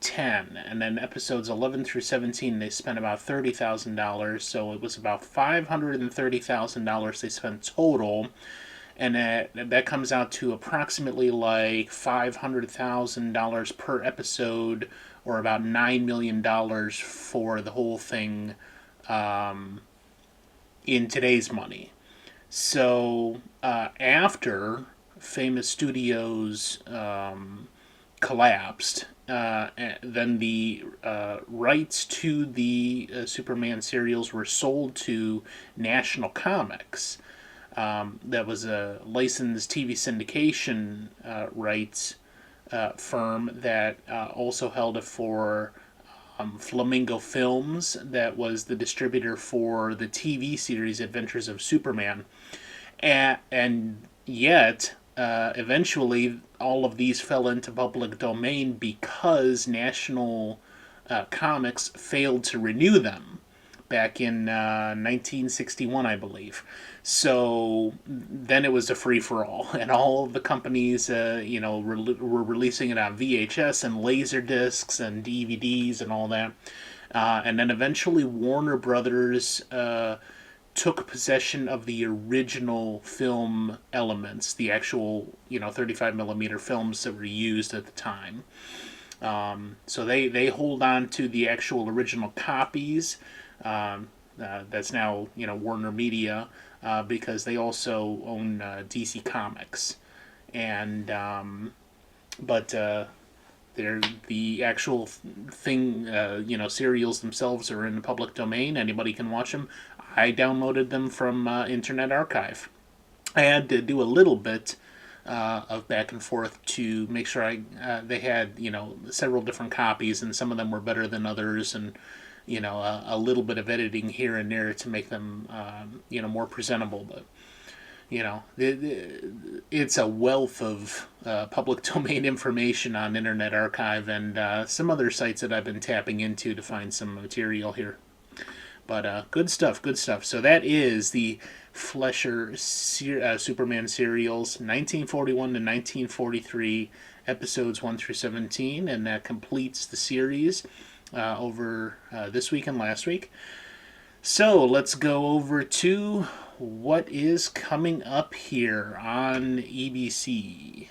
10, and then episodes 11 through 17 they spent about $30,000, so it was about $530,000 they spent total, and that comes out to approximately like $500,000 per episode, or about $9 million for the whole thing in today's money. So after Famous Studios collapsed, then the rights to the Superman serials were sold to National Comics. That was a licensed TV syndication rights firm that also held it for Flamingo Films, that was the distributor for the TV series Adventures of Superman. And yet, eventually, all of these fell into public domain because National Comics failed to renew them back in 1961, I believe. So then it was a free-for-all, and all of the companies, were releasing it on VHS and laser discs and DVDs and all that. And then eventually Warner Brothers took possession of the original film elements, the actual 35 millimeter films that were used at the time. So they hold on to the actual original copies. That's now Warner Media, because they also own DC Comics, and but they're the actual thing. Serials themselves are in the public domain. Anybody can watch them. I downloaded them from Internet Archive. I had to do a little bit of back and forth to make sure they had several different copies, and some of them were better than others, and a little bit of editing here and there to make them more presentable. But it's a wealth of public domain information on Internet Archive and some other sites that I've been tapping into to find some material here. But good stuff, good stuff. So that is the Fleischer Superman serials, 1941 to 1943, episodes 1 through 17, and that completes the series over this week and last week. So let's go over to what is coming up here on EBC.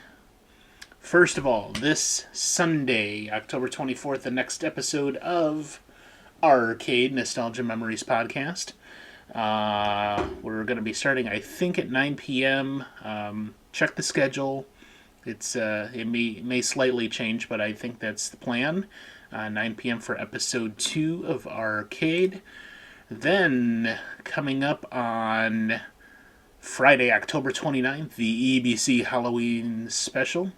First of all, this Sunday, October 24th, the next episode of Arcade Nostalgia Memories podcast. We're going to be starting, I think, at 9 p.m. Check the schedule. It may slightly change, but I think that's the plan. 9 p.m. for episode 2 of Arcade. Then, coming up on Friday, October 29th, the EBC Halloween special,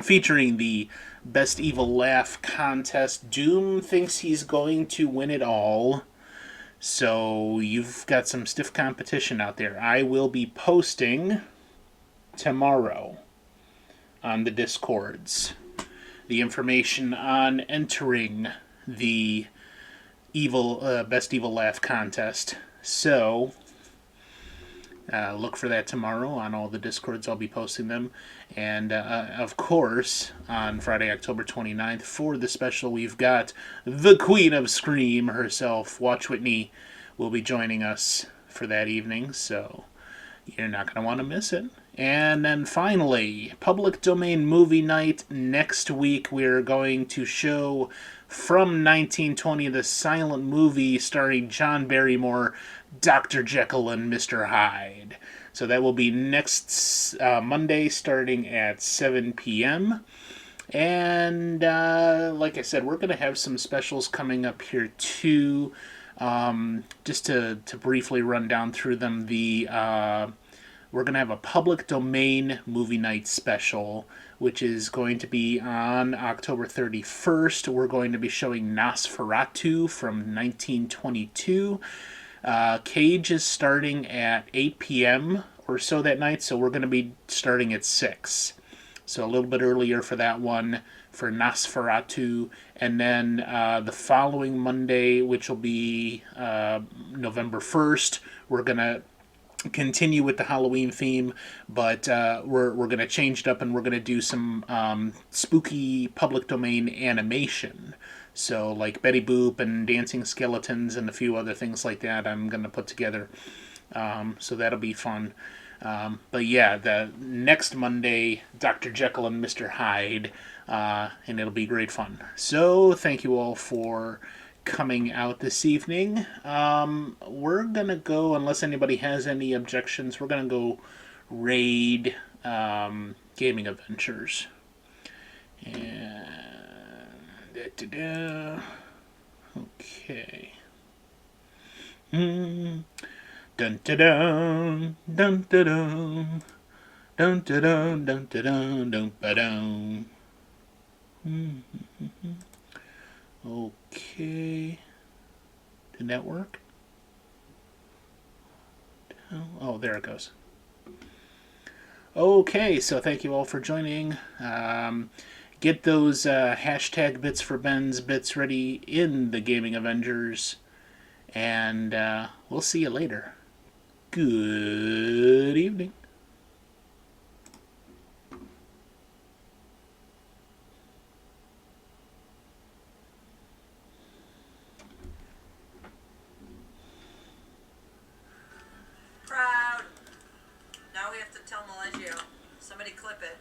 featuring the Best Evil Laugh contest. Doom thinks he's going to win it all, so you've got some stiff competition out there. I will be posting tomorrow on the Discords the information on entering the Best Evil Laugh contest. So look for that tomorrow on all the Discords. I'll be posting them. And of course, on Friday, October 29th, for the special, we've got the Queen of Scream herself, Watch Whitney, will be joining us for that evening. So you're not going to want to miss it. And then finally, public domain movie night next week. We're going to show from 1920 the silent movie starring John Barrymore, Dr. Jekyll and Mr. Hyde. So that will be next Monday starting at 7 p.m. And like I said, we're going to have some specials coming up here too. Just to briefly run down through them, we're going to have a public domain movie night special, which is going to be on October 31st. We're going to be showing Nosferatu from 1922. Cage is starting at 8 p.m. or so that night, so we're going to be starting at 6. So a little bit earlier for that one, for Nosferatu. And then the following Monday, which will be November 1st, we're going to continue with the Halloween theme, but we're going to change it up, and we're going to do some spooky public domain animation. So like Betty Boop and Dancing Skeletons and a few other things like that I'm going to put together. So that'll be fun. But yeah, the next Monday, Dr. Jekyll and Mr. Hyde, and it'll be great fun. So thank you all for coming out this evening. We're going to go, unless anybody has any objections, we're going to go raid Gaming Adventures. And okay. Dun dun dun dun dun dun dun dun dun dun dun dun. Okay. Did that work? Oh, there it goes. Okay, so thank you all for joining. Get those hashtag bits for Ben's bits ready in the Gaming Avengers, and we'll see you later. Good evening. Proud. Now we have to tell Milagio. Somebody clip it.